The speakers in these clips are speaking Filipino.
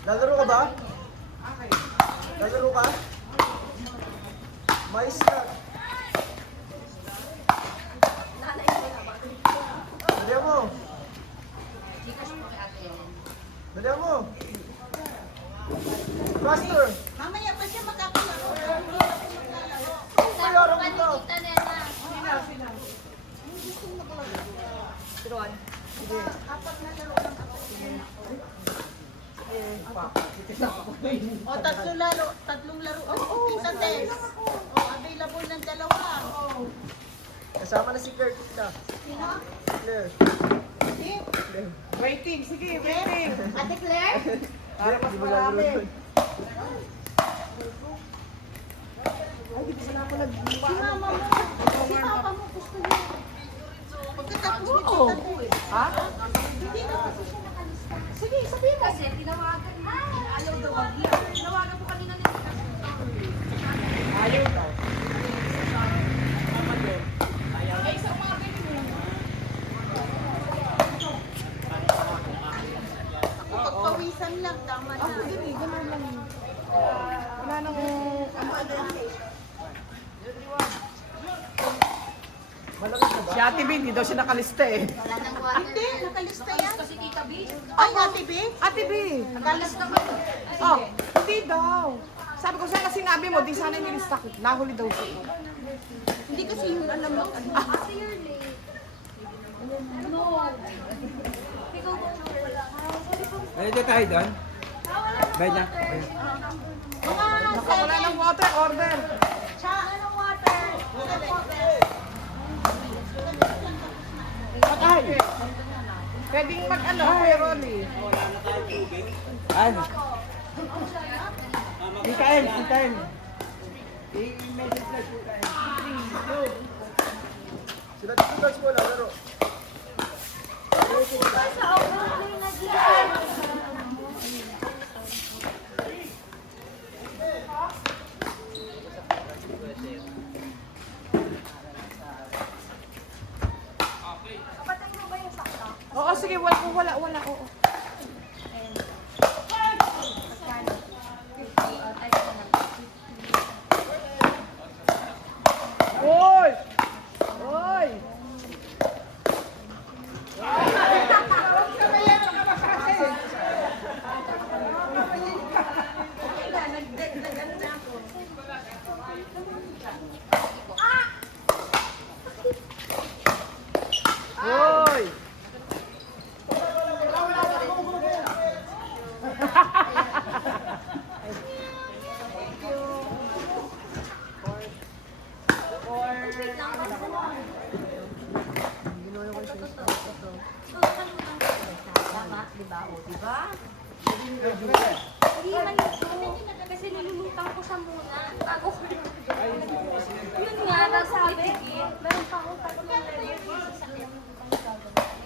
Lalaro ka ba? Lalaro ka? Mais na. Dali mo. Dali mo. Faster. Mamaya pa siya makakalaro. Mayroon mo to. Turuan. Apat na laro lang ako. O, tatlong laro. Isa test. O, available ng dalawa. Kasama na si Kurt na. Claire. Waiting, sige, waiting. Ate Claire? Para mas marami. Si mama mo. Si papa mo gusto niya. Pagkatapos nito tatlo eh. Ha? Hindi na kasi siya nakalista. Sige, sabihin mo. Kasi tinawagan mo. Ayaw daw wag. Tinawagan mo kanina nito. Ayaw daw. Pagpawisan lang, tama na. Ako din eh, ganun lang. Wala nang Malamig na ba? Si Ate B, hindi daw siya nakalista eh. Wala nang water. Hindi, nakalista yan. Kasi Tita B. Ay, Ate B? Ate B! Nakalista ka. Oh, hindi daw. Sabi ko sana sinabi mo, di sana nilista ko. Nahuli daw siya. Hindi kasi yung alam mo. Ate, you're late. No. Ikaw ba wala? Pwede tayo doon? Bayad na. Baka wala ng water, order. Wala ng water. Patay. Pwedeng mag-ano, Kuya Rolly. Ano? Mikael, Mikael. I-message na si Mikael. Sila dito guys mo lalaro. Oo, sige, wala, oo. Hoy! Hoy! Hoy! Tama, di ba? O, di ba? Hindi man ito. Kasi nilulutang ko siya muna. Bago ko yun nga, nagsabi. Meron pa akong tatlong letter sa sakyan.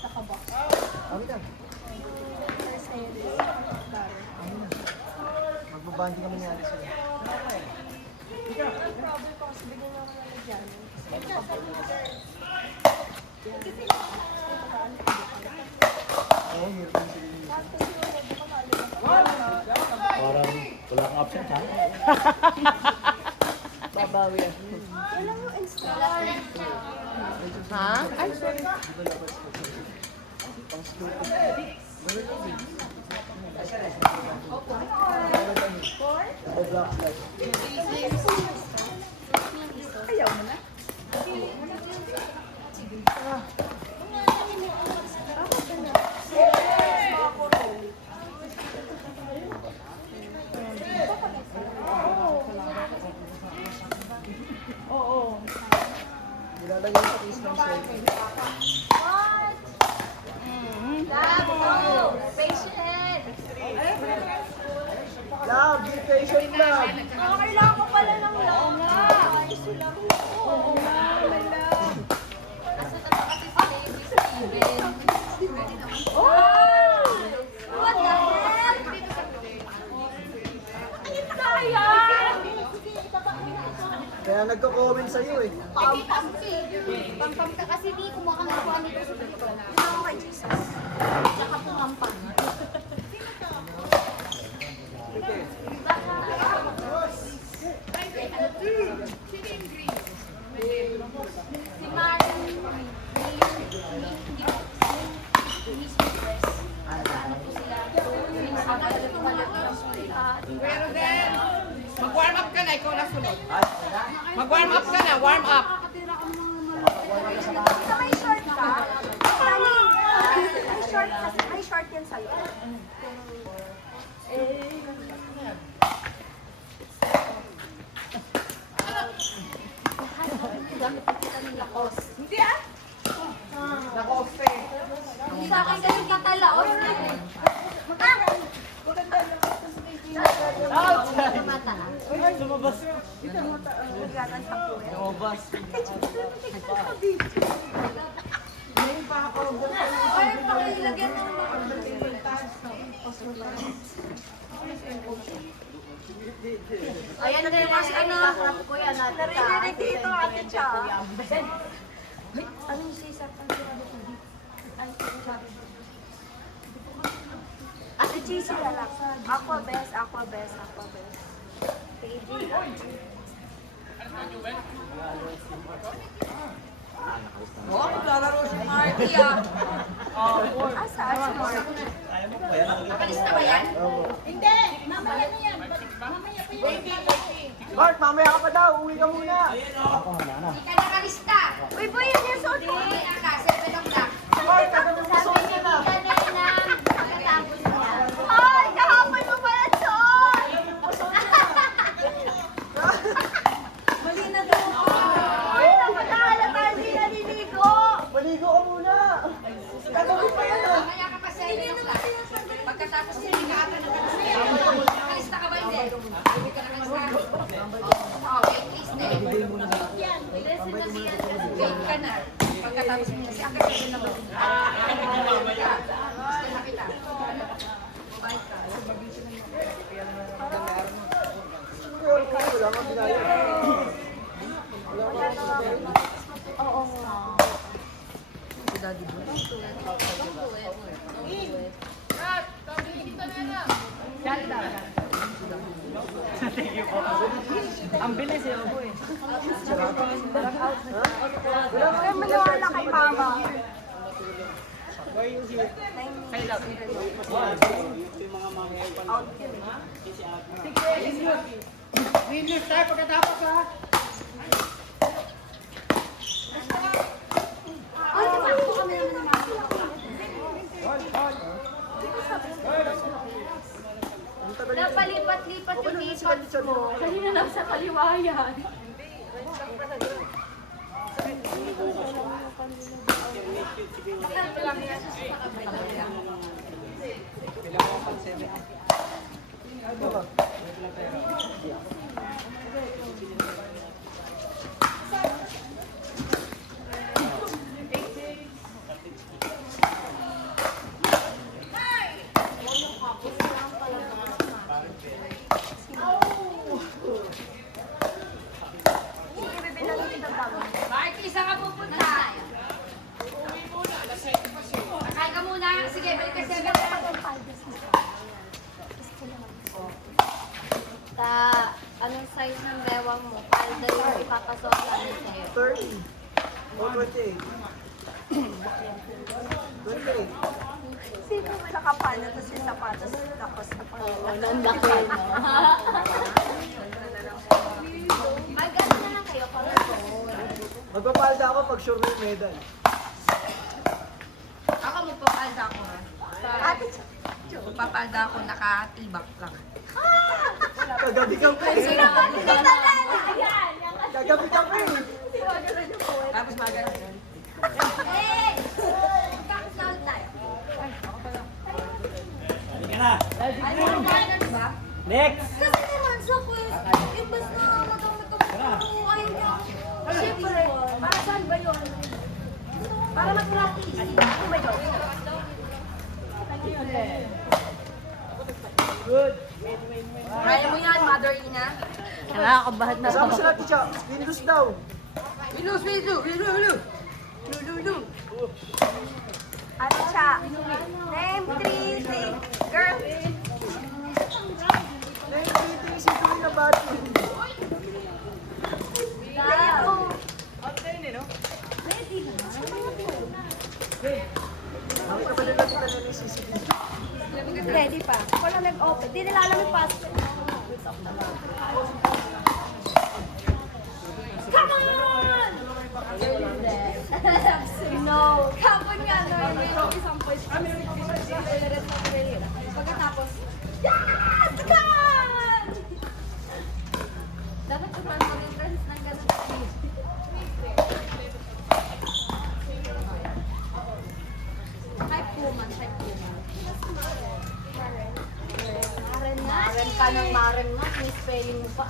Nakabox. Amin na. Magbabandi kami ni Alice. Problem ko kasi bigyan niya ako ng lagyan. Oo, hirap yung sila niya. Parang wala kang absent ha? Babawi. Alam mo, install. Ha? Ay, sorry. Ayaw mo na. Oo. Nilalagay sa case ng cellphone. What? Love, patient. Love, be patient lang. Kailangan ko pala ng love. Ayos lang. Oo nga, my love. Kasi kasi si Lady Steven. Oh! What the heck? Ayun kaya! Kaya nagko-comment sa'yo eh. Pampam ka kasi di kumuha ka ng kuha nito sa dito. Ako kay Jesus. Tsaka pumampam. Si Marian, Pero then, mag-warm up ka na, ikaw na sunod. Mag-warm up ka na, warm up. Sa may short ka. May short yan sa'yo. Hindi ah. Nakoste. Sa akin kasi katalaos. Lumabas. Lumabas. Ay, pakilagyan mo Ayan din mas ano. Kuya natin. Narinig dito ate siya. Anong sisap ang sinabi ko? Ay, Ate Cheesy lalak. Aqua best, aqua best, aqua best. KG. Oh, maglalaro si Marty ah. Asa? Asa mo? Nakalis na ba yan? Hindi! Mamaya na yan. Mamaya pa yan. Bart, mamaya ka pa daw. Uwi ka muna. Hindi ka nakalista. Uy, boy, yan yung suot mo. Hindi ka, 7 o'clock. Bart, tagal mo sa Sabi ni Mika na yun pagkatapos niya. Ay, kahapon mo pa yan suot! Mali na daw ako. Ay, napatahala tayo di naliligo. Maligo ka muna. Tagal mo pa yan ah. Mamaya ka pa 7 o'clock. Pagkatapos hindi ka ata nakalista. Nakalista ka ba hindi? Hindi ka nakalista. Oh, wait list na eh. Wait ka na. Pagkatapos mo kasi ang kasi na ba? Gusto na kita. Bye ka. Wala kang ginaya. Oo nga. Ang bilis eh, Obo eh. Ay, maniwala kay mama. Winner tayo pagkatapos ha. Ay, di ba ako kami naman ng mama? Napalipat-lipat yung lipat mo. Kanina lang sa kaliwayan. Marty, saan ka pupunta? Kakain ka muna. Sige, balik ka 7 o'clock. Anong size ng bewang mo? Palda yung ipapasok namin sa'yo. 30. O 28. 28. Sino sa kapala tapos yung sapatos tapos sa pangalaman? Ang laki mo. Mag-ano na lang kayo para Magpapalda ako pag sure na yung medal. Ako magpapalda ako. Ate, Magpapalda ako, nakatibak lang. Kagabi ka pa eh. Kagabi ka pa eh. Tapos magano. eh! Countdown tayo. Ay, magano, di ba? Next! Kasi naman sa quiz, imbas na magkakamuhay niya. Siyempre, para saan ba yun? Para mag-practice. Oh my God. Good! Kaya mo yan, Mother Ina. Nakakabahan na Kasama sila, Ticha. Windows daw. Ano siya? Name 3, say, girl. Name 3 things you doing about it. Ako ka ba na lang kita na yung CCTV? Ready pa. Ako lang nag-open. Di nila alam yung password. Come on! No. Kapon nga, no? Yung isang voice. Pagkatapos, yes! Come on! Dapat tuturuan mo rin friends ng ganun. Type woman, type woman. Maren ka ng maren nga. May spelling mo pa.